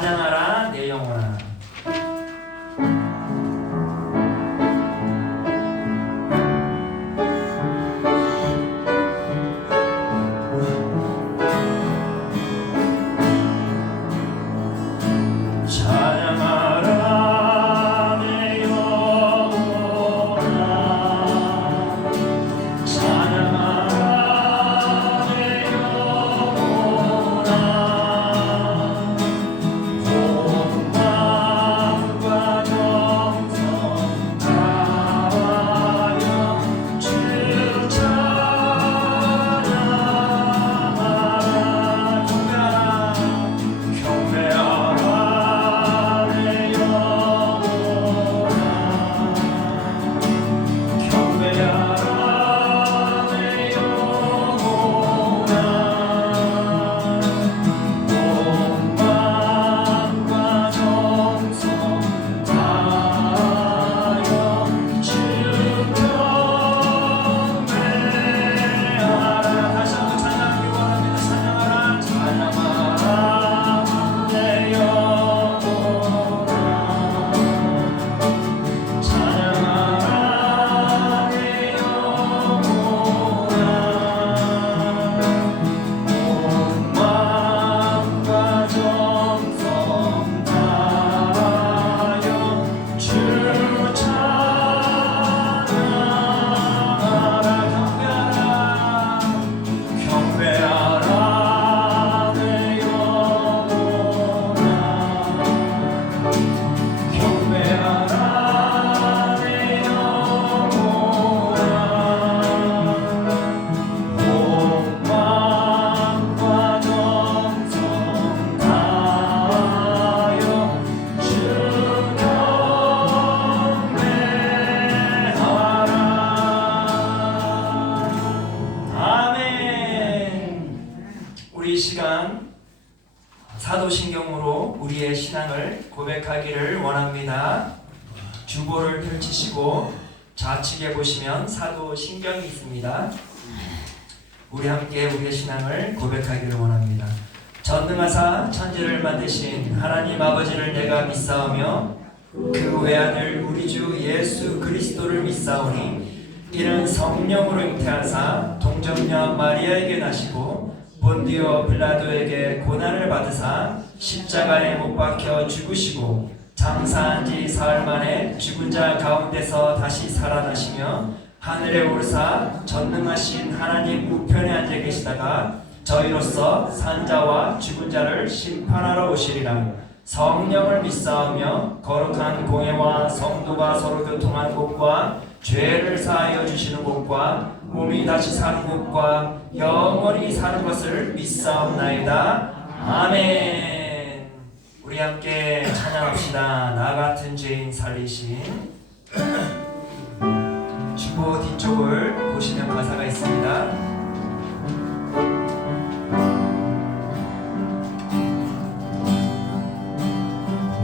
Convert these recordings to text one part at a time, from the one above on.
찬양하라 내 영혼아. 사도신경으로 우리의 신앙을 고백하기를 원합니다. 주보를 펼치시고 좌측에 보시면 사도신경이 있습니다. 우리 함께 우리의 신앙을 고백하기를 원합니다. 전능하사 천지를 만드신 하나님 아버지를 내가 믿사오며 그 외아들 우리 주 예수 그리스도를 믿사오니 이는 성령으로 잉태하사 동정녀 마리아에게 나시고 본디오 빌라도에게 고난을 받으사 십자가에 못 박혀 죽으시고 장사한 지 사흘 만에 죽은 자 가운데서 다시 살아나시며 하늘에 오르사 전능하신 하나님 우편에 앉아 계시다가 저희로서 산자와 죽은 자를 심판하러 오시리라. 성령을 믿사오며 거룩한 공예와 성도가 서로 교통하는 곳과 죄를 사하여 주시는 곳과 몸이 다시 사는 곳과 영원히 사는 것을 믿사옵나이다. 아멘. 우리 함께 찬양합시다. 나 같은 죄인 살리신. 주보 뒤쪽을 보시면 가사가 있습니다.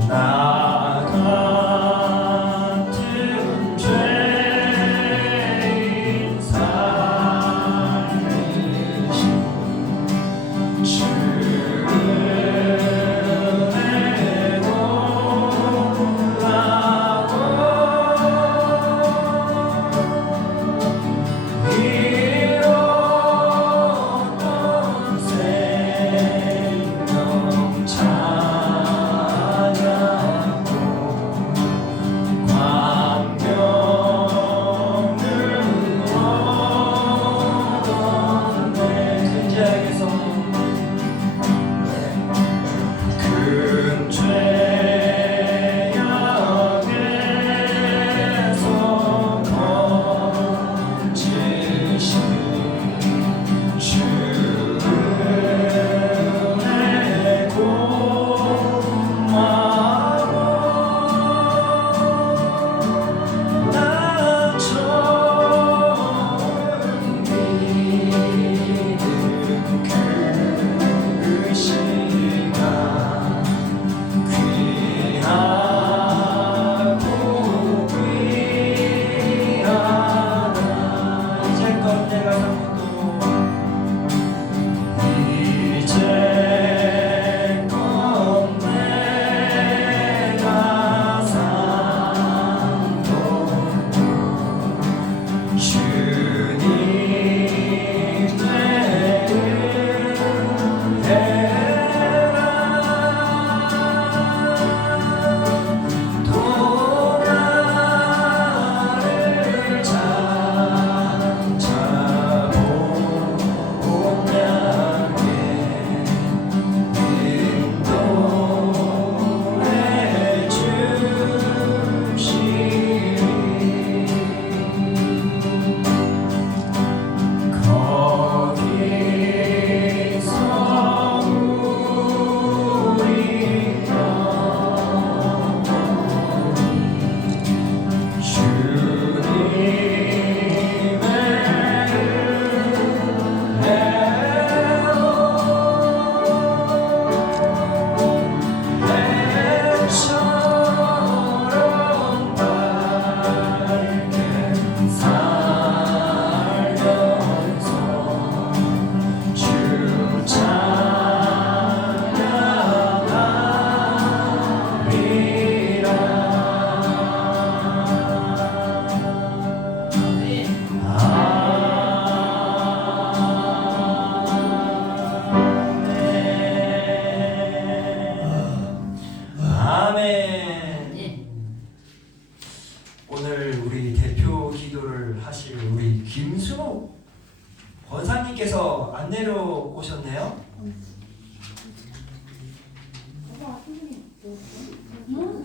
나 같은 죄인 살리신 주의 놀라운 이로운 생명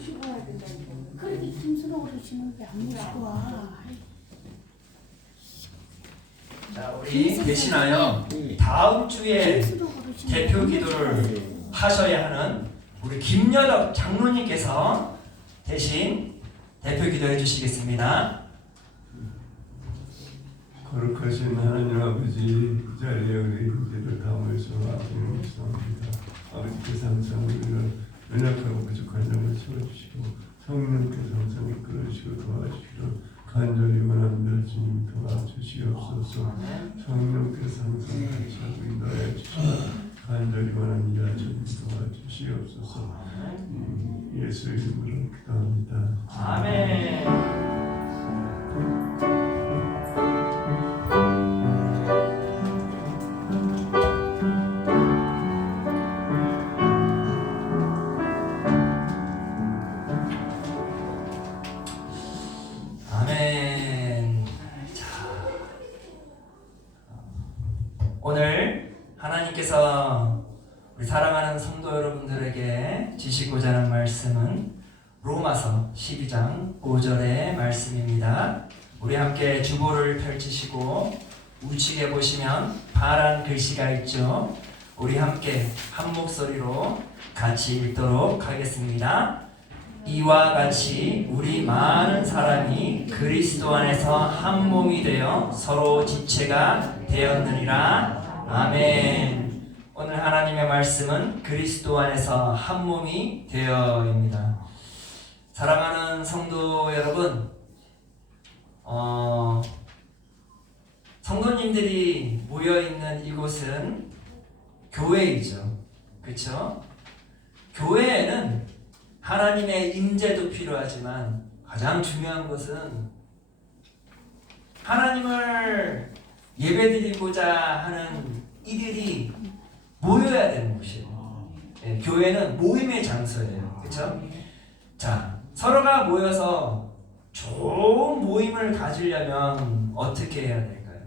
모시고 와야 된다니까. 그렇게 김순호 어르신은 왜 안 모시고 와? 자, 우리 대신하여 다음 주에 김순호 어르신 대표 기도를 하셔야 하는 우리 김여덕 장로님께서 대신 대표 기도해 주시겠습니다. 거룩하신 하나님 아버지, 이 자리에 우리 형제들 다 모여서 아버지를 기도합니다. 아버지께서 항상 우리를 연약하고 부족한 점을 채워주시고 성령께서 항상 이끌어주시고 도와주시기를 간절히 원합니다. 주님 도와주시옵소서. 성령께서 항상 같이 하고 인도하여 주시고 간절히 원합니다. 주님 도와주시옵소서. 예수 이름으로 기도합니다. 아멘. 아멘. 자, 오늘 하나님께서 우리 사랑하는 성도 여러분들에게 주시고자 하는 말씀은 로마서 12장 5절의 말씀입니다. 우리 함께 주보를 펼치시고 우측에 보시면 파란 글씨가 있죠. 우리 함께 한 목소리로 같이 읽도록 하겠습니다. 이와 같이 우리 많은 사람이 그리스도 안에서 한 몸이 되어 서로 지체가 되었느니라. 아멘. 오늘 하나님의 말씀은 그리스도 안에서 한 몸이 되어입니다. 사랑하는 성도 여러분, 성도님들이 모여있는 이곳은 교회이죠. 그렇죠? 교회에는 하나님의 임재도 필요하지만 가장 중요한 것은 하나님을 예배드리고자 하는 이들이 모여야 되는 곳이에요. 네, 교회는 모임의 장소예요. 그렇죠? 자, 서로가 모여서 좋은 모임을 가지려면 어떻게 해야 될까요?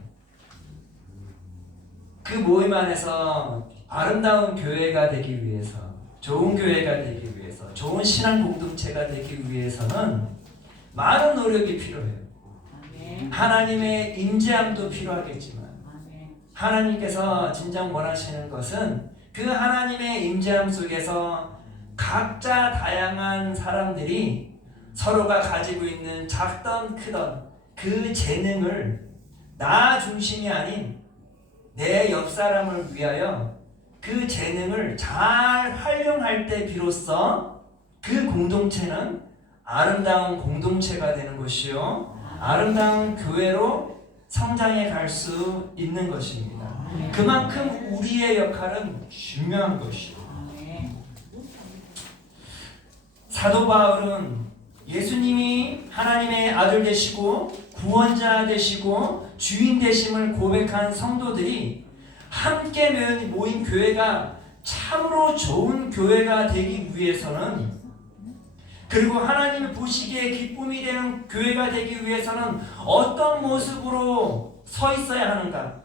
그 모임 안에서 아름다운 교회가 되기 위해서, 좋은 교회가 되기 위해서, 좋은 신앙 공동체가 되기 위해서는 많은 노력이 필요해요. 하나님의 임재함도 필요하겠지만 하나님께서 진정 원하시는 것은 그 하나님의 임재함 속에서 각자 다양한 사람들이 서로가 가지고 있는 작던 크던 그 재능을 나 중심이 아닌 내 옆 사람을 위하여 그 재능을 잘 활용할 때 비로소 그 공동체는 아름다운 공동체가 되는 것이요, 아름다운 교회로 성장해 갈 수 있는 것입니다. 그만큼 우리의 역할은 중요한 것이요. 사도 바울은 예수님이 하나님의 아들 되시고 구원자 되시고 주인 되심을 고백한 성도들이 함께 모인 교회가 참으로 좋은 교회가 되기 위해서는, 그리고 하나님이 보시기에 기쁨이 되는 교회가 되기 위해서는 어떤 모습으로 서 있어야 하는가,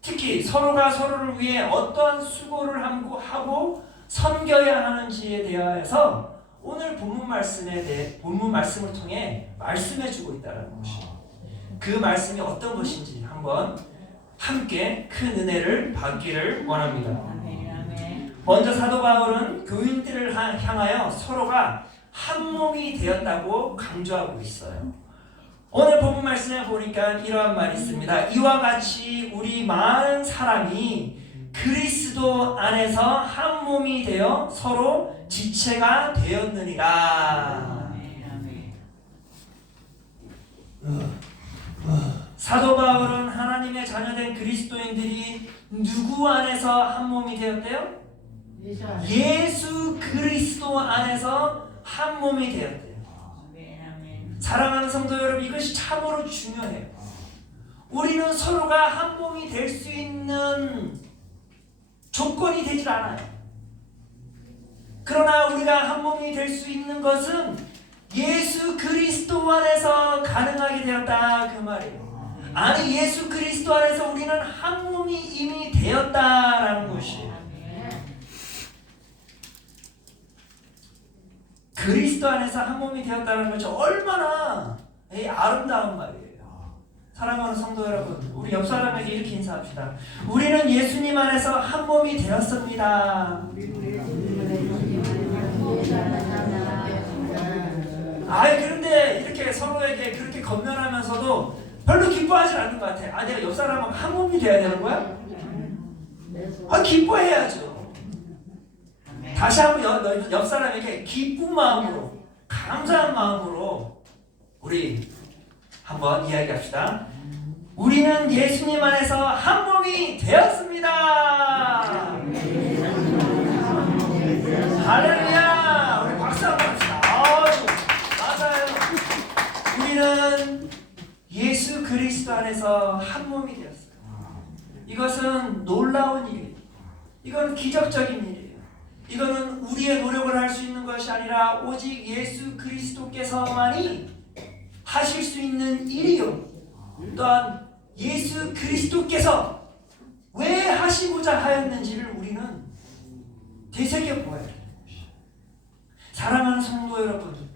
특히 서로가 서로를 위해 어떠한 수고를 하고 섬겨야 하는지에 대하여서 오늘 본문 말씀을 통해 말씀해주고 있다는 것이에요. 그 말씀이 어떤 것인지 한번 함께 큰 은혜를 받기를 원합니다. 먼저 사도 바울은 교인들을 향하여 서로가 한 몸이 되었다고 강조하고 있어요. 오늘 본문 말씀에 보니까 이러한 말이 있습니다. 이와 같이 우리 많은 사람이 그리스도 안에서 한 몸이 되어 서로 지체가 되었느니라. 사도 바울은 하나님의 자녀된 그리스도인들이 누구 안에서 한 몸이 되었대요? 예수 그리스도 안에서 한 몸이 되었대요. 사랑하는 성도 여러분, 이것이 참으로 중요해요. 우리는 서로가 한 몸이 될 수 있는 조건이 되질 않아요. 그러나 우리가 한 몸이 될 수 있는 것은 예수 그리스도 안에서 가능하게 되었다, 그 말이에요. 아니, 예수 그리스도 안에서 우리는 한 몸이 이미 되었다라는 것이에요. 그리스도 안에서 한 몸이 되었다는 것이 얼마나 아름다운 말이에요. 사랑하는 성도 여러분, 우리 옆 사람에게 이렇게 인사합시다. 우리는 예수님 안에서 한 몸이 되었습니다. 그런데 이렇게 서로에게 그렇게 건면하면서도 별로 기뻐하지 않는 것 같아. 내가 옆 사람하고 한 몸이 돼야 되는 거야? 기뻐해야죠. 다시 한번 옆 사람에게 기쁜 마음으로, 감사한 마음으로 우리 한번 이야기합시다. 우리는 예수님 안에서 한 몸이 되었습니다. 할렐루야! 우리 박수 한번 합시다. 맞아요. 우리는 예수 그리스도 안에서 한 몸이 되었어요. 이것은 놀라운 일이에요. 이건 기적적인 일이에요. 이거는 우리의 노력을 할 수 있는 것이 아니라 오직 예수 그리스도께서만이 하실 수 있는 일이요. 또한 예수 그리스도께서 왜 하시고자 하였는지를 우리는 되새겨보아야 돼요. 사랑하는 성도 여러분,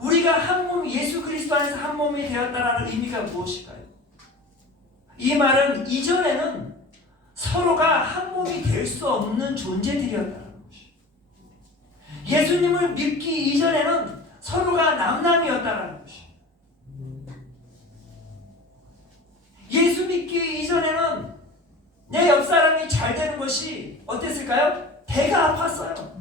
우리가 한 몸, 예수 그리스도 안에서 한 몸이 되었다는 의미가 무엇일까요? 이 말은 이전에는 서로가 한 몸이 될 수 없는 존재들이었다는 것이에요. 예수님을 믿기 이전에는 서로가 남남이었다는 것이에요. 예수 믿기 이전에는 내 옆 사람이 잘 되는 것이 어땠을까요? 배가 아팠어요.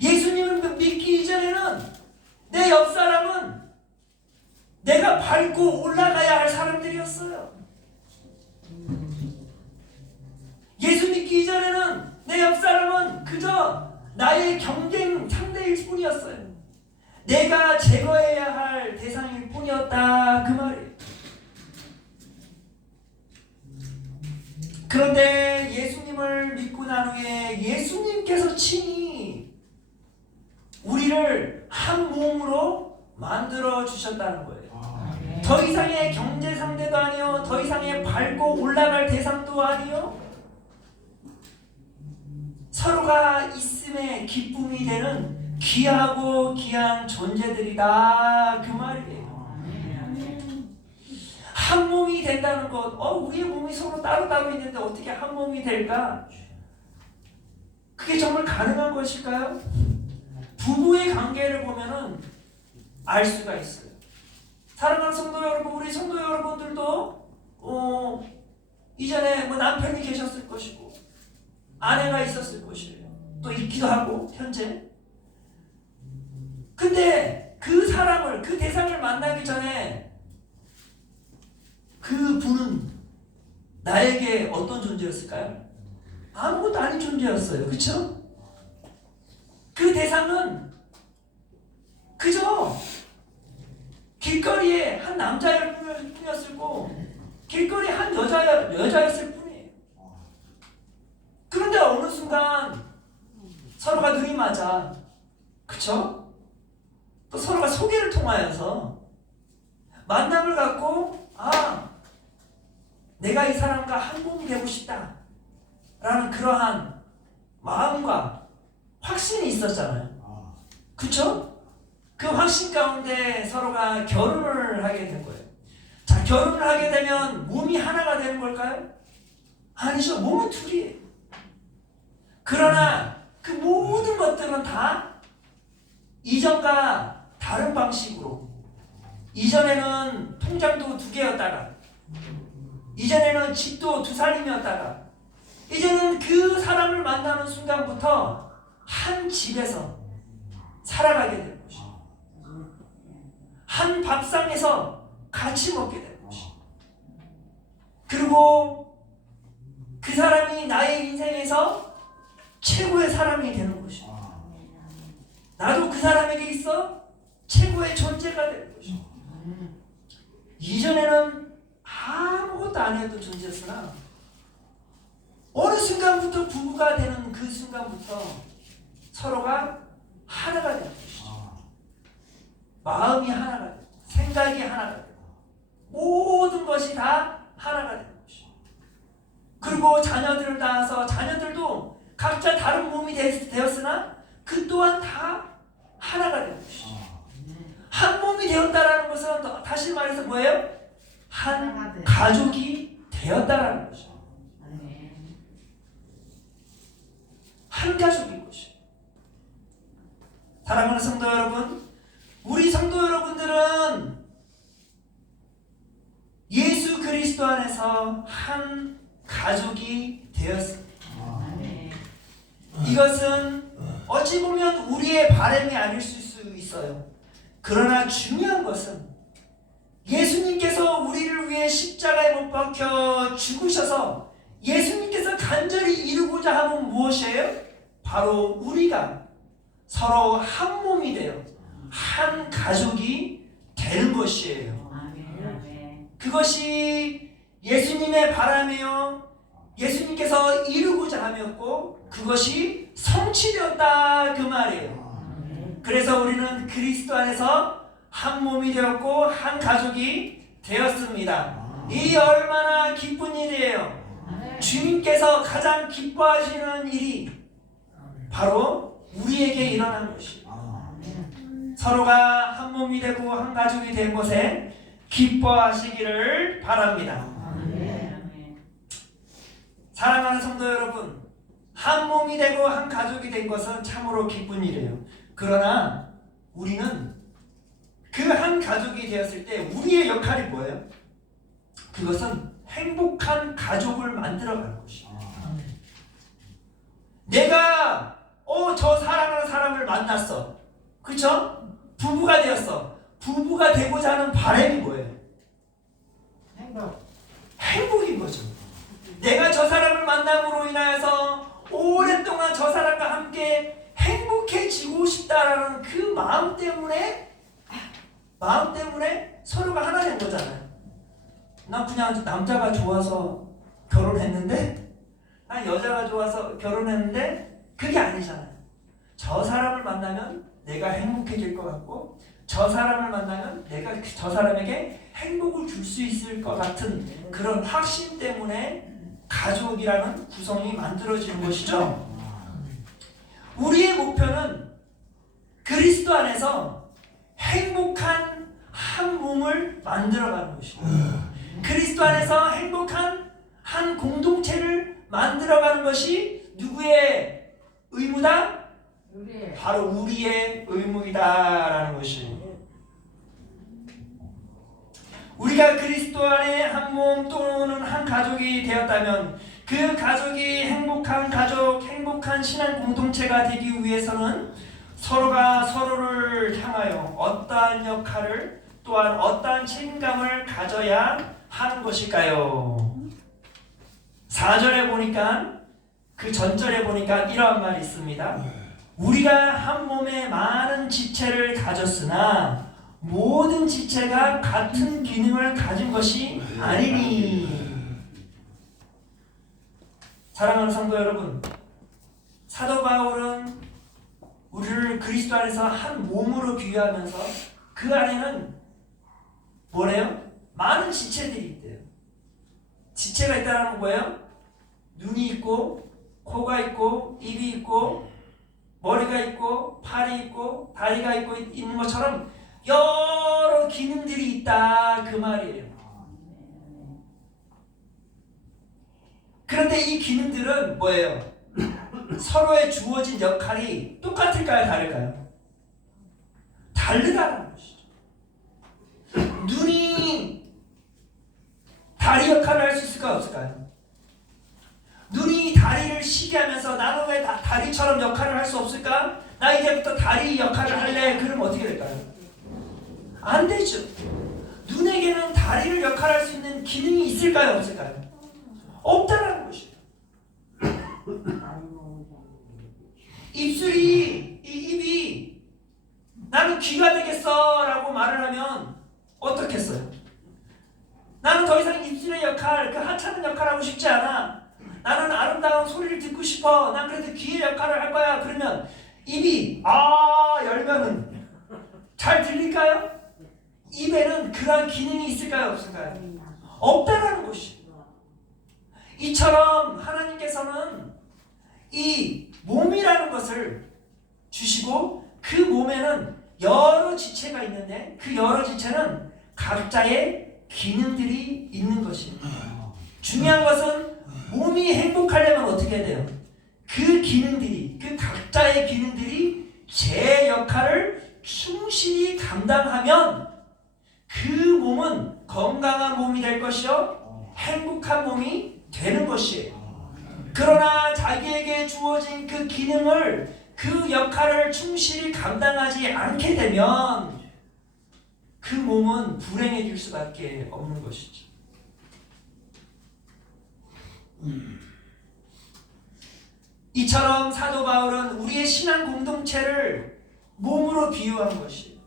예수님을 믿기 이전에는 내 옆 사람은 내가 밟고 올라가야 할 사람들이었어요. 예수 믿기 이전에는 내 옆 사람은 그저 나의 경쟁 상대일 뿐이었어요. 내가 제거해야 할 대상일 뿐이었다, 그 말이에요. 그런데 예수님을 믿고 난 후에 예수님께서 친히 우리를 한 몸으로 만들어 주셨다는 거예요. 더 이상의 경제 상대도 아니요, 더 이상의 밟고 올라갈 대상도 아니요, 서로가 있음에 기쁨이 되는 귀하고 귀한 존재들이다, 그 말이에요. 한 몸이 된다는 것, 우리의 몸이 서로 따로따로 있는데 어떻게 한 몸이 될까? 그게 정말 가능한 것일까요? 부부의 관계를 보면은 알 수가 있어요. 사랑하는 성도 여러분, 우리 성도 여러분들도 이전에 남편이 계셨을 것이고 아내가 있었을 것이에요. 또 있기도 하고 현재. 근데 그 사람을, 그 대상을 만나기 전에 그 분은 나에게 어떤 존재였을까요? 아무것도 아닌 존재였어요. 그렇죠? 그 대상은 그저 길거리에 한 남자였을 뿐이었고 길거리에 한 여자였을 뿐이에요. 그런데 어느 순간 서로가 눈이 맞아. 그쵸? 또 서로가 소개를 통하여서 만남을 갖고 내가 이 사람과 한 몸이 되고 싶다 라는 그러한 마음과 확신이 있었잖아요. 그쵸? 그 확신 가운데 서로가 결혼을 하게 된 거예요. 자, 결혼을 하게 되면 몸이 하나가 되는 걸까요? 아니죠. 몸은 둘이에요. 그러나 그 모든 것들은 다 이전과 다른 방식으로, 이전에는 통장도 2개였다가, 이전에는 집도 2살림이었다가, 이제는 그 사람을 만나는 순간부터 한 집에서 살아가게 되는 것이에요. 한 밥상에서 같이 먹게 되는 것이에요. 그리고 그 사람이 나의 인생에서 최고의 사람이 되는 것이에요. 나도 그 사람에게 있어 최고의 존재가 되는 것이에요. 이전에는 아무것도 아니었던 존재였으나 어느 순간부터 부부가 되는 그 순간부터 서로가 하나가 되는 것이죠. 마음이 하나가 되고 생각이 하나가 되고 모든 것이 다 하나가 되는 것이죠. 그리고 자녀들을 낳아서 자녀들도 각자 다른 몸이 되었으나 그 또한 다 하나가 된 것이죠. 한 몸이 되었다라는 것은 다시 말해서 뭐예요? 한 가족이 되었다라는 것이죠. 한 가족인 것이죠. 사랑하는 성도 여러분, 우리 성도 여러분들은 예수 그리스도 안에서 한 가족이 되었습니다. 이것은 어찌 보면 우리의 바람이 아닐 수 있어요. 그러나 중요한 것은 예수님께서 우리를 위해 십자가에 못 박혀 죽으셔서 예수님께서 간절히 이루고자 하는 무엇이에요? 바로 우리가 서로 한 몸이 되어 한 가족이 되는 것이에요. 그것이 예수님의 바람이요, 예수님께서 이루고자 하였고 그것이 성취되었다 그 말이에요. 그래서 우리는 그리스도 안에서 한 몸이 되었고 한 가족이 되었습니다. 이 얼마나 기쁜 일이에요. 주님께서 가장 기뻐하시는 일이 바로 우리에게 일어난 것이에요. 서로가 한 몸이 되고 한 가족이 된 것에 기뻐하시기를 바랍니다. 사랑하는 성도 여러분, 한 몸이 되고 한 가족이 된 것은 참으로 기쁜 일이에요. 그러나 우리는 그 한 가족이 되었을 때 우리의 역할이 뭐예요? 그것은 행복한 가족을 만들어가는 것이에요. 내가 저 사랑하는 사람을 만났어, 그쵸? 부부가 되었어. 부부가 되고자 하는 바람이 뭐예요? 행복인 거죠. 내가 저 사람을 만남으로 인하여서 오랫동안 저 사람과 함께 행복해지고 싶다라는 그 마음 때문에 서로가 하나 된 거잖아요. 난 그냥 남자가 좋아서 결혼했는데, 난 여자가 좋아서 결혼했는데, 그게 아니잖아요. 저 사람을 만나면 내가 행복해질 것 같고, 저 사람을 만나면 내가 저 사람에게 행복을 줄 수 있을 것 같은 그런 확신 때문에 가족이라는 구성이 만들어지는 것이죠. 우리의 목표는 그리스도 안에서 행복한 한 몸을 만들어가는 것입니다. 그리스도 안에서 행복한 한 공동체를 만들어가는 것이 누구의 의무다? 바로 우리의 의무이다라는 것이에요. 우리가 그리스도 안에 한 몸 또는 한 가족이 되었다면 그 가족이 행복한 가족, 행복한 신앙 공동체가 되기 위해서는 서로가 서로를 향하여 어떠한 역할을 또한 어떠한 책임감을 가져야 하는 것일까요? 4절에 보니까, 그 전절에 보니까 이러한 말이 있습니다. 우리가 한 몸에 많은 지체를 가졌으나 모든 지체가 같은 기능을 가진 것이 아니니. 사랑하는 성도 여러분, 사도 바울은 우리를 그리스도 안에서 한 몸으로 비유하면서 그 안에는 뭐래요? 많은 지체들이 있대요. 지체가 있다는 거예요. 눈이 있고, 코가 있고, 입이 있고, 머리가 있고, 팔이 있고, 다리가 있고 있는 것처럼 여러 기능들이 있다 그 말이에요. 그런데 이 기능들은 뭐예요? 서로의 주어진 역할이 똑같을까요? 다를까요? 다르다는 것이죠. 눈이 다리 역할을 할 수 있을까요? 없을까요? 눈이 다리를 쉬게 하면서 나는 왜 다리처럼 역할을 할 수 없을까? 나 이제부터 다리 역할을 할래. 그러면 어떻게 될까요? 안 되죠. 눈에게는 다리를 역할할 수 있는 기능이 있을까요? 없을까요? 없다라는 것이죠. 입이 나는 귀가 되겠어 라고 말을 하면 어떻겠어요? 나는 더 이상 입술의 역할, 그 하찮은 역할 하고 싶지 않아. 나는 아름다운 소리를 듣고 싶어. 난 그래도 귀의 역할을 할 거야. 그러면 입이 열면은 잘 들릴까요? 입에는 그러한 기능이 있을까요? 없을까요? 없다라는 것이죠. 이처럼 하나님께서는 이 몸이라는 것을 주시고 그 몸에는 여러 지체가 있는데 그 여러 지체는 각자의 기능들이 있는 것입니다. 중요한 것은 몸이 행복하려면 어떻게 해야 돼요? 그 기능들이, 그 각자의 기능들이 제 역할을 충실히 감당하면 그 몸은 건강한 몸이 될 것이요 행복한 몸이 되는 것이에요. 그러나 자기에게 주어진 그 기능을, 그 역할을 충실히 감당하지 않게 되면 그 몸은 불행해질 수밖에 없는 것이죠. 이처럼 사도 바울은 우리의 신앙 공동체를 몸으로 비유한 것이에요.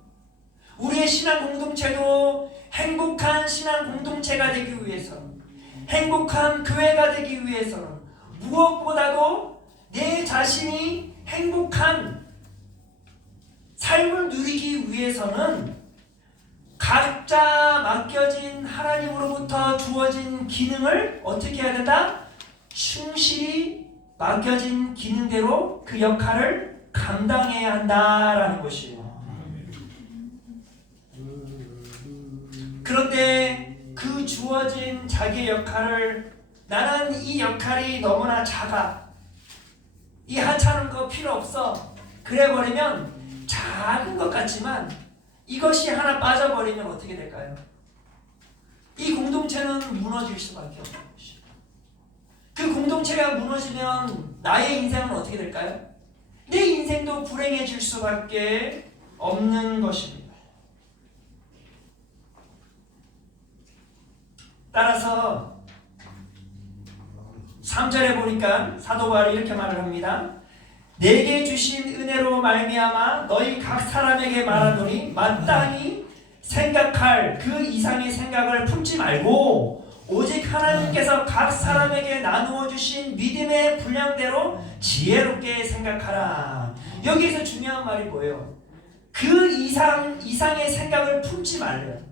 우리의 신앙 공동체도 행복한 신앙 공동체가 되기 위해서는, 행복한 교회가 되기 위해서는 무엇보다도 내 자신이 행복한 삶을 누리기 위해서는 각자 맡겨진 하나님으로부터 주어진 기능을 어떻게 해야 된다? 충실히 맡겨진 기능대로 그 역할을 감당해야 한다라는 것이에요. 그런데 그 주어진 자기의 역할을, 나는 이 역할이 너무나 작아, 이 하찮은 거 필요 없어, 그래 버리면 작은 것 같지만 이것이 하나 빠져버리면 어떻게 될까요? 이 공동체는 무너질 수밖에 없는 것이에요. 그 공동체가 무너지면 나의 인생은 어떻게 될까요? 내 인생도 불행해질 수밖에 없는 것입니다. 따라서 3절에 보니까 사도 바울이 이렇게 말을 합니다. 내게 주신 은혜로 말미암아 너희 각 사람에게 말하노니 마땅히 생각할 그 이상의 생각을 품지 말고 오직 하나님께서 각 사람에게 나누어 주신 믿음의 분량대로 지혜롭게 생각하라. 여기서 중요한 말이 뭐예요? 그 이상의 생각을 품지 말래요.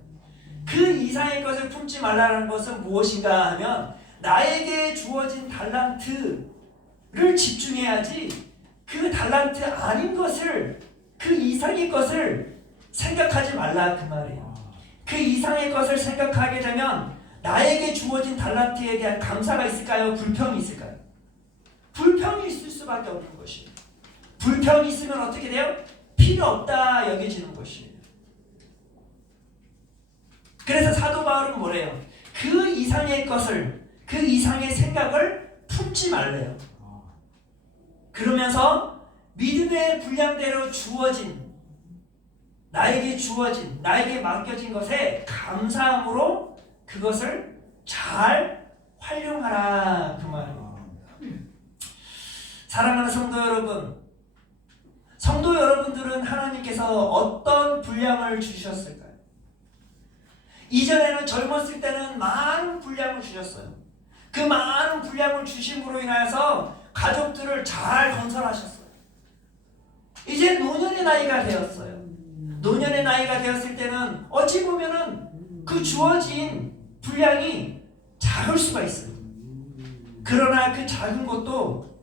그 이상의 것을 품지 말라는 것은 무엇인가 하면 나에게 주어진 달란트를 집중해야지 그 달란트 아닌 것을, 그 이상의 것을 생각하지 말라 그 말이에요. 그 이상의 것을 생각하게 되면 나에게 주어진 달란트에 대한 감사가 있을까요? 불평이 있을까요? 불평이 있을 수밖에 없는 것이에요. 불평이 있으면 어떻게 돼요? 필요 없다 여겨지는 것이에요. 그래서 사도 바울은 뭐래요? 그 이상의 것을, 그 이상의 생각을 품지 말래요. 그러면서 믿음의 분량대로 주어진, 나에게 맡겨진 것에 감사함으로 그것을 잘 활용하라 그 말이에요. 사랑하는 성도 여러분, 성도 여러분들은 하나님께서 어떤 분량을 주셨을까요? 이전에는 젊었을 때는 많은 분량을 주셨어요. 그 많은 분량을 주심으로 인하여서 가족들을 잘 건설하셨어요. 이제 노년의 나이가 되었어요. 노년의 나이가 되었을 때는 어찌 보면은 그 주어진 분량이 작을 수가 있어요. 그러나 그 작은 것도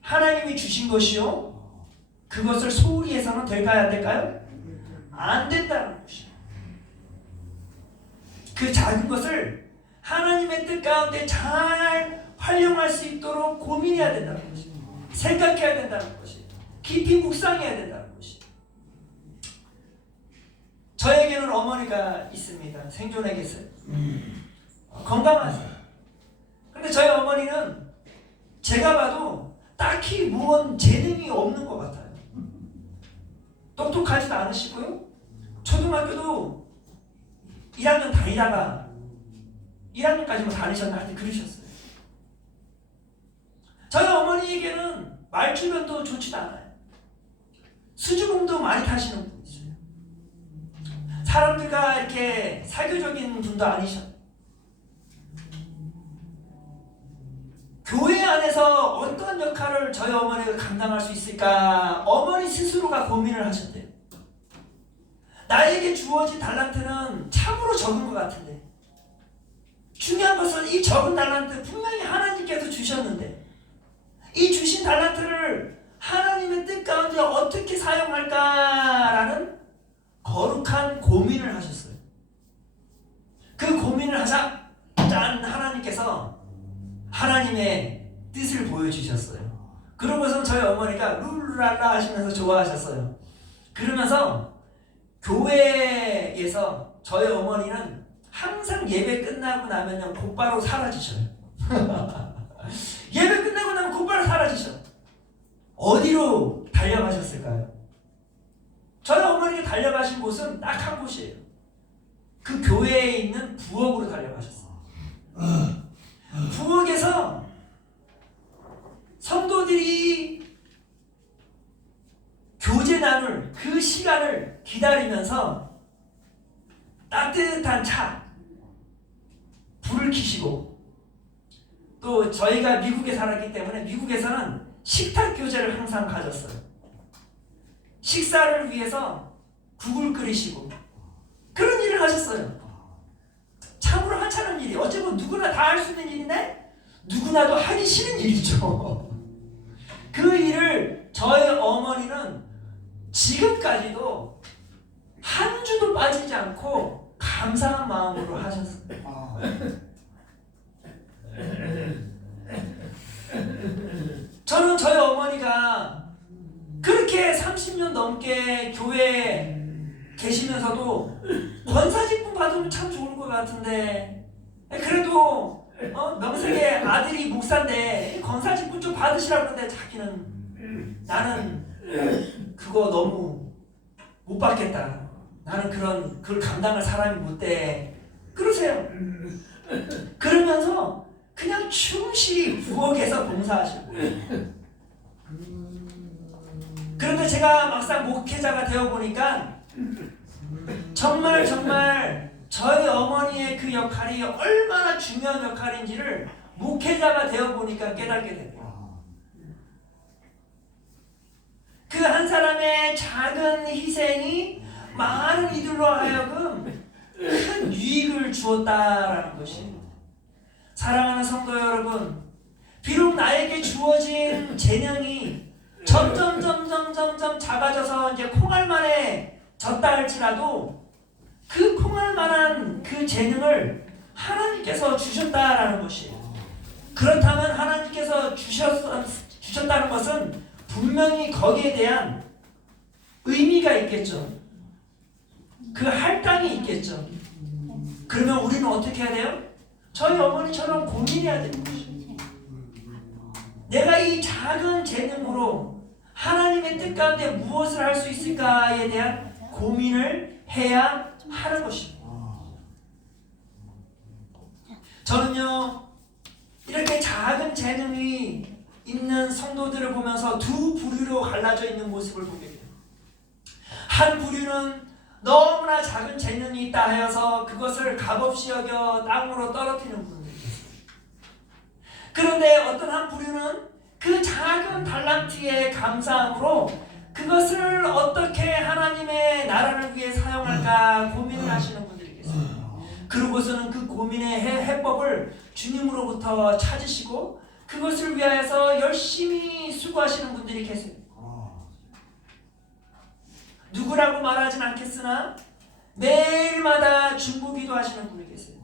하나님이 주신 것이요, 그것을 소홀히 해서는 될까요, 안 될까요? 안 된다는 것이에요. 그 작은 것을 하나님의 뜻 가운데 잘 활용할 수 있도록 고민해야 된다는 것이에요. 생각해야 된다는 것이에요. 깊이 묵상해야 된다는 것이에요. 저에게는 어머니가 있습니다. 생존해 계세요. 건강하세요. 그런데 저희 어머니는 제가 봐도 딱히 무언 재능이 없는 것 같아요. 똑똑하지도 않으시고요. 초등학교도 1학년 다니다가 1학년까지만 다니셨나 하여튼 그러셨어요. 저희 어머니에게는 말주변도 좋지도 않아요. 수줍음도 많이 타시는 분이세요. 사람들과 이렇게 사교적인 분도 아니셨어요. 교회 안에서 어떤 역할을 저희 어머니가 감당할 수 있을까 어머니 스스로가 고민을 하셨대요. 나에게 주어진 달란트는 참으로 적은 것 같은데, 중요한 것은 이 적은 달란트 분명히 하나님께서 주셨는데 이 주신 달란트를 하나님의 뜻 가운데 어떻게 사용할까라는 거룩한 고민을 하셨어요. 그 고민을 하자 짠 하나님께서 하나님의 뜻을 보여주셨어요. 그러고서 저희 어머니가 룰랄라 하시면서 좋아하셨어요. 그러면서 교회에서 저희 어머니는 항상 예배 끝나고 나면 곧바로 사라지셔요. 예배 끝나고 나면 곧바로 사라지셔. 어디로 달려가셨을까요? 저희 어머니가 달려가신 곳은 딱 한 곳이에요. 그 교회에 있는 부엌으로 달려가셨어요. 부엌에서 성도들이 교제 나눌 그 시간을 기다리면서 따뜻한 차, 불을 켜시고, 또 저희가 미국에 살았기 때문에 미국에서는 식탁 교제를 항상 가졌어요. 식사를 위해서 국을 끓이시고 그런 일을 하셨어요. 참으로 하찮은 일이, 어쩌면 누구나 다 할 수 있는 일인데 누구나도 하기 싫은 일이죠. 그 일을 저희 어머니는 지금까지도 한 주도 빠지지 않고 감사한 마음으로 하셨어요. 저는 저희 어머니가 그렇게 30년 넘게 교회에 계시면서도 권사직분 받으면 참 좋을 것 같은데, 그래도 명색의 아들이 목사인데 권사직분 좀 받으시라고 하는데 자기는 나는 그거 너무 못 받겠다. 나는 그걸 감당할 사람이 못 돼. 그러세요. 그러면서 그냥 충실히 부엌에서 봉사하시고. 그런데 제가 막상 목회자가 되어 보니까 정말 저희 어머니의 그 역할이 얼마나 중요한 역할인지를 목회자가 되어 보니까 깨닫게 됩니다. 그 한 사람의 작은 희생이 많은 이들로 하여금 큰 유익을 주었다라는 것입니다. 사랑하는 성도 여러분, 비록 나에게 주어진 재능이 점점 작아져서 이제 콩알만에 졌다 할지라도 그 콩알만한 그 재능을 하나님께서 주셨다라는 것이에요. 그렇다면 하나님께서 주셨다는 것은 분명히 거기에 대한 의미가 있겠죠. 그 할당이 있겠죠. 그러면 우리는 어떻게 해야 돼요? 저희 어머니처럼 고민해야 되는 것이에요. 내가 이 작은 재능으로 하나님의 뜻 가운데 무엇을 할 수 있을까에 대한 고민을 해야 하는 것입니다. 저는요, 이렇게 작은 재능이 있는 성도들을 보면서 두 부류로 갈라져 있는 모습을 보게 돼요. 한 부류는 너무나 작은 재능이 있다 하여서 그것을 값없이 여겨 땅으로 떨어뜨리는 분들이 계세요. 그런데 어떤 한 부류는 그 작은 달란트의 감사함으로 그것을 어떻게 하나님의 나라를 위해 사용할까 고민을 하시는 분들이 계세요. 그러고서는 그 고민의 해법을 주님으로부터 찾으시고 그것을 위하여서 열심히 수고하시는 분들이 계세요. 누구라고 말하진 않겠으나 매일마다 중보기도 하시는 분이 계세요.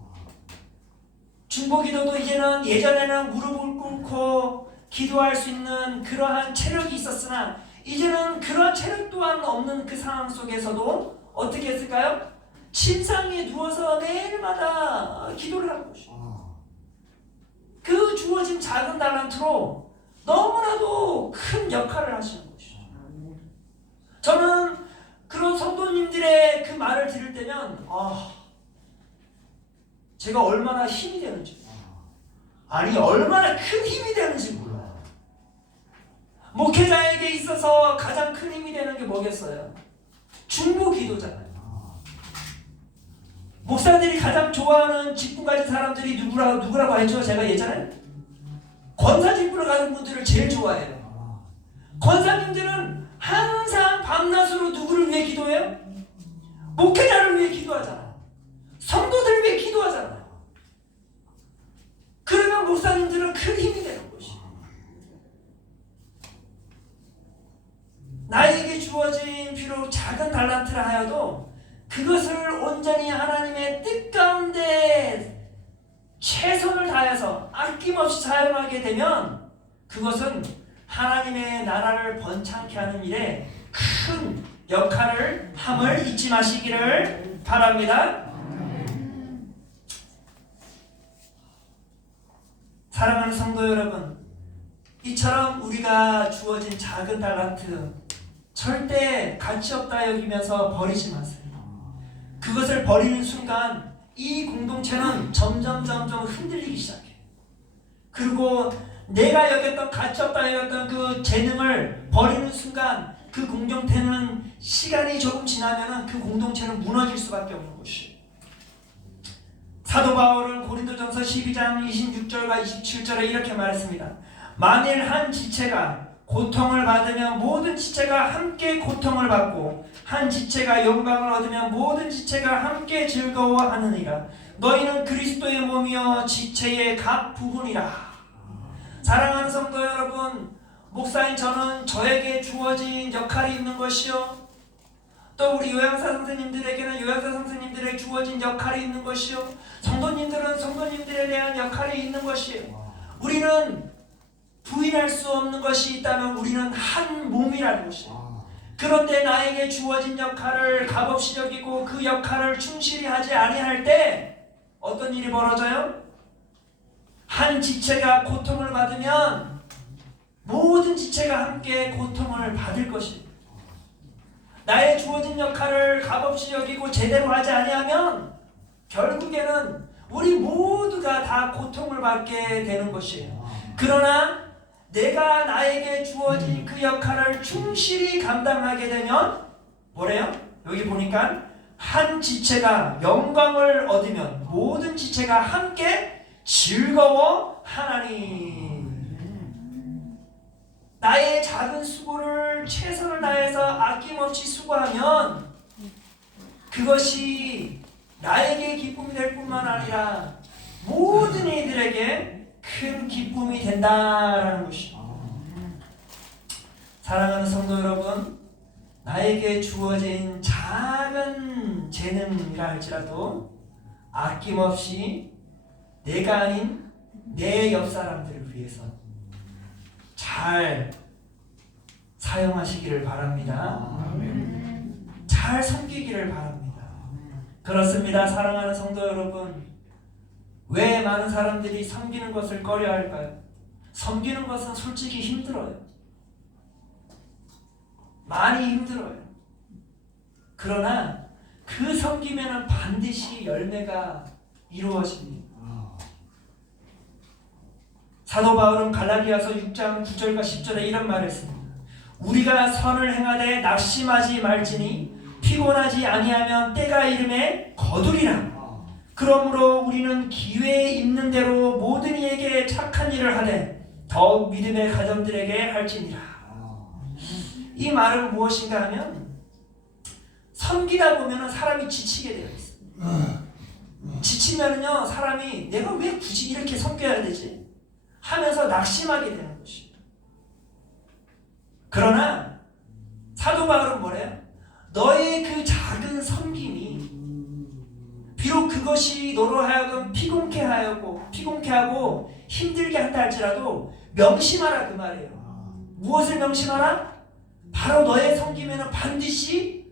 중보기도도 이제는 예전에는 무릎을 꿇고 기도할 수 있는 그러한 체력이 있었으나 이제는 그러한 체력 또한 없는 그 상황 속에서도 어떻게 했을까요? 침상에 누워서 매일마다 기도를 하는 것이에요. 그 주어진 작은 달란트로 너무나도 큰 역할을 하시는 것이죠. 저는 그런 성도님들의 그 말을 들을 때면 제가 얼마나 힘이 되는지, 아니 얼마나 큰 힘이 되는지 몰라요. 목회자에게 있어서 가장 큰 힘이 되는 게 뭐겠어요? 중보기도잖아요. 목사들이 가장 좋아하는 직분 가진 사람들이 누구라고 했죠? 제가 예전에 권사 직분을 가진 분들을 제일 좋아해요. 권사님들은 항상 밤낮으로 누구를 위해 기도해요? 목회자를 위해 기도하잖아요. 성도들을 위해 기도하잖아요. 그러면 목사님들은 큰 힘이 되는 것이에요. 나에게 주어진 비록 작은 달란트라 하여도 그것을 온전히 하나님의 뜻 가운데 최선을 다해서 아낌없이 사용하게 되면 그것은 하나님의 나라를 번창케 하는 일에 큰 역할을 함을 잊지 마시기를 바랍니다. 사랑하는 성도 여러분, 이처럼 우리가 주어진 작은 달란트 절대 가치 없다 여기면서 버리지 마세요. 그것을 버리는 순간 이 공동체는 점점 흔들리기 시작해요. 그리고 내가 여겼던 가치 없다 여겼던 그 재능을 버리는 순간 그 공동체는 시간이 조금 지나면 그 공동체는 무너질 수밖에 없는 것이에요. 사도 바울은 고린도전서 12장 26절과 27절에 이렇게 말했습니다. 만일 한 지체가 고통을 받으면 모든 지체가 함께 고통을 받고 한 지체가 영광을 얻으면 모든 지체가 함께 즐거워하느니라. 너희는 그리스도의 몸이요 지체의 각 부분이라. 사랑하는 성도 여러분, 목사인 저는 저에게 주어진 역할이 있는 것이요, 또 우리 요양사 선생님들에게는 요양사 선생님들에게 주어진 역할이 있는 것이요, 성도님들은 성도님들에 대한 역할이 있는 것이에요. 우리는 부인할 수 없는 것이 있다면 우리는 한 몸이라는 것이에요. 그런데 나에게 주어진 역할을 값없이 여기고 그 역할을 충실히 하지 아니할 때 어떤 일이 벌어져요? 한 지체가 고통을 받으면 모든 지체가 함께 고통을 받을 것입니다. 나의 주어진 역할을 값없이 여기고 제대로 하지 아니하면 결국에는 우리 모두가 다 고통을 받게 되는 것이에요. 그러나 내가 나에게 주어진 그 역할을 충실히 감당하게 되면 뭐래요? 여기 보니까 한 지체가 영광을 얻으면 모든 지체가 함께 즐거워하나니. 나의 작은 수고를 최선을 다해서 아낌없이 수고하면 그것이 나에게 기쁨이 될 뿐만 아니라 모든 이들에게 큰 기쁨이 된다라는 것입니다. 사랑하는 성도 여러분, 나에게 주어진 작은 재능이라 할지라도 아낌없이 내가 아닌 내 옆 사람들을 위해서 잘 사용하시기를 바랍니다. 잘 섬기기를 바랍니다. 그렇습니다. 사랑하는 성도 여러분, 왜 많은 사람들이 섬기는 것을 꺼려할까요? 섬기는 것은 솔직히 힘들어요. 많이 힘들어요. 그러나 그 섬기면은 반드시 열매가 이루어집니다. 사도 바울은 갈라디아서 6장 9절과 10절에 이런 말을 했습니다. 우리가 선을 행하되 낙심하지 말지니 피곤하지 아니하면 때가 이름에 거두리라. 그러므로 우리는 기회에 있는 대로 모든 이에게 착한 일을 하되 더욱 믿음의 가정들에게 할지니라. 이 말은 무엇인가 하면 섬기다 보면 사람이 지치게 되어 있어요. 지치면요 사람이 내가 왜 굳이 이렇게 섬겨야 되지 하면서 낙심하게 되는 것입니다. 그러나 사도 바울은 뭐래요? 너의 그 작은 섬김이 비록 그것이 너로 하여금 피곤케 하고 힘들게 한다 할지라도 명심하라 그 말이에요. 무엇을 명심하라? 바로 너의 섬김에는 반드시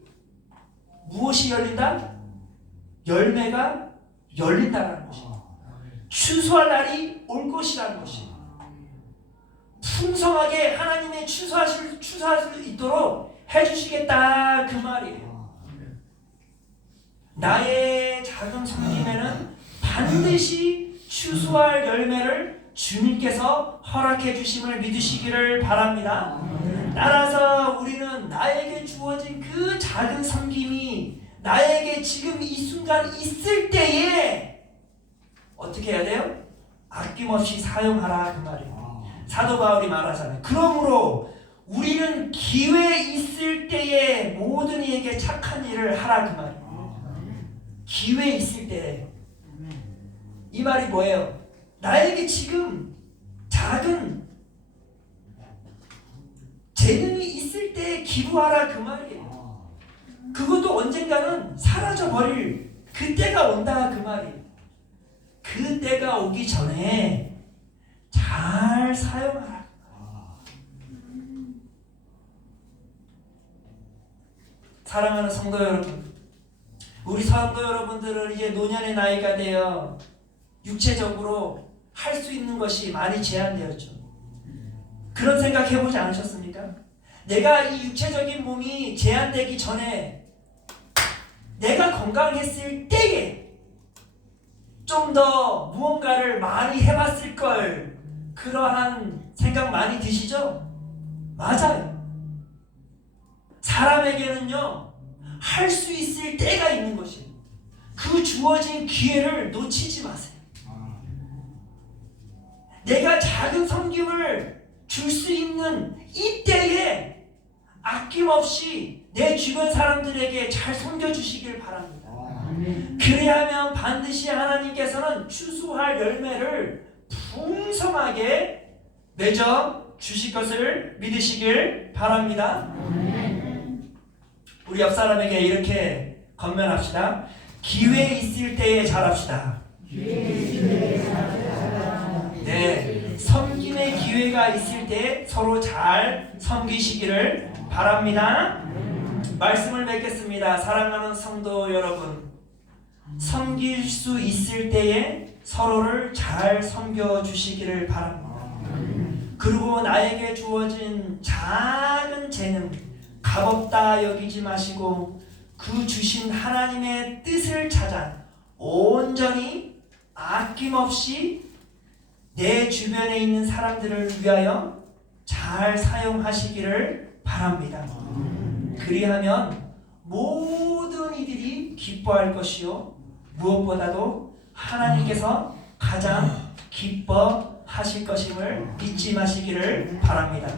무엇이 열린다? 열매가 열린다는 것입니다. 추수할 날이 올 것이라는 것입니다. 풍성하게 하나님의 추수할 수 있도록 해주시겠다 그 말이에요. 나의 작은 섬김에는 반드시 추수할 열매를 주님께서 허락해 주심을 믿으시기를 바랍니다. 따라서 우리는 나에게 주어진 그 작은 섬김이 나에게 지금 이 순간 있을 때에 어떻게 해야 돼요? 아낌없이 사용하라 그 말이에요. 사도 바울이 말하잖아요. 그러므로 우리는 기회 있을 때에 모든 이에게 착한 일을 하라 그 말이에요. 기회 있을 때. 이 말이 뭐예요? 나에게 지금 작은 재능이 있을 때 기부하라 그 말이에요. 그것도 언젠가는 사라져 버릴 그때가 온다 그 말이에요. 그때가 오기 전에 잘 사용하라. 사랑하는 성도 여러분, 우리 성도 여러분들은 이제 노년의 나이가 되어 육체적으로 할 수 있는 것이 많이 제한되었죠. 그런 생각 해보지 않으셨습니까? 내가 이 육체적인 몸이 제한되기 전에 내가 건강했을 때에 좀 더 무언가를 많이 해봤을 걸, 그러한 생각 많이 드시죠? 맞아요. 사람에게는요, 할 수 있을 때가 있는 것이에요. 그 주어진 기회를 놓치지 마세요. 내가 작은 섬김을 줄 수 있는 이때에 아낌없이 내 주변 사람들에게 잘 섬겨주시길 바랍니다. 그래야만 반드시 하나님께서는 추수할 열매를 풍성하게 맺어 주실 것을 믿으시길 바랍니다. 우리 옆 사람에게 이렇게 건면합시다. 기회 있을 때에 잘합시다. 네, 섬김의 기회가 있을 때 서로 잘 섬기시기를 바랍니다. 말씀을 맺겠습니다. 사랑하는 성도 여러분, 섬길 수 있을 때에 서로를 잘 섬겨주시기를 바랍니다. 그리고 나에게 주어진 작은 재능, 값없다 여기지 마시고 그 주신 하나님의 뜻을 찾아 온전히 아낌없이 내 주변에 있는 사람들을 위하여 잘 사용하시기를 바랍니다. 그리하면 모든 이들이 기뻐할 것이요, 무엇보다도 하나님께서 가장 기뻐하실 것임을 잊지 마시기를 바랍니다.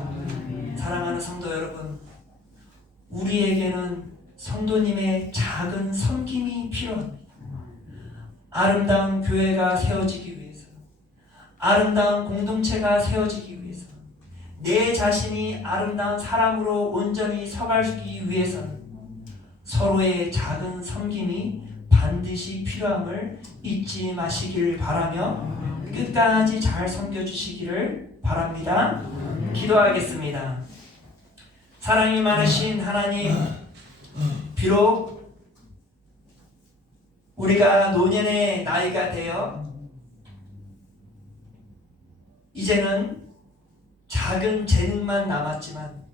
사랑하는 성도 여러분, 우리에게는 성도님의 작은 섬김이 필요합니다. 아름다운 교회가 세워지기 위해서, 아름다운 공동체가 세워지기 위해서, 내 자신이 아름다운 사람으로 온전히 서가기 위해서는 서로의 작은 섬김이 반드시 필요함을 잊지 마시길 바라며 끝까지 잘 섬겨주시기를 바랍니다. 기도하겠습니다. 사랑이 많으신 하나님, 비록 우리가 노년의 나이가 되어 이제는 작은 재능만 남았지만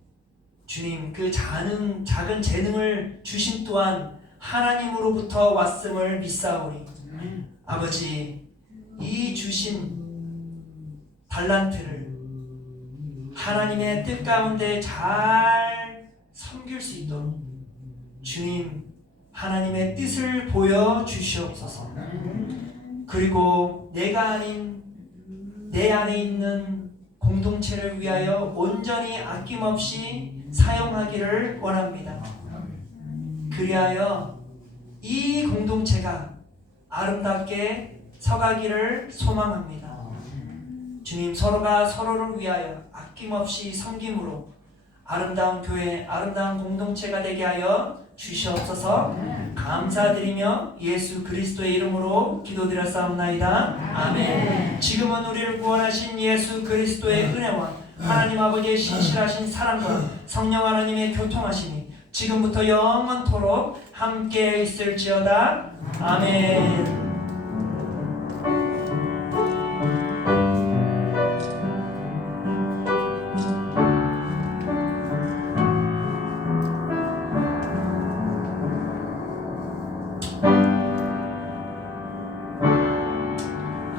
주님, 그 작은 재능을 주신 또한 하나님으로부터 왔음을 믿사오니 아버지, 이 주신 달란트를 하나님의 뜻 가운데 잘 섬길 수 있도록 주님, 하나님의 뜻을 보여주시옵소서. 그리고 내가 아닌 내 안에 있는 공동체를 위하여 온전히 아낌없이 사용하기를 원합니다. 그리하여 이 공동체가 아름답게 서가기를 소망합니다. 주님, 서로가 서로를 위하여 아낌없이 섬김으로 아름다운 교회, 아름다운 공동체가 되게 하여 주시옵소서. 감사드리며 예수 그리스도의 이름으로 기도드렸사옵나이다. 아멘. 지금은 우리를 구원하신 예수 그리스도의 은혜와 하나님 아버지의 신실하신 사랑과 성령 하나님의 교통하심이 지금부터 영원토록 함께 있을지어다. 아멘.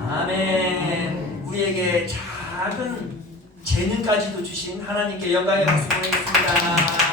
아멘. 우리에게 작은 재능까지도 주신 하나님께 영광의 박수 보내겠습니다.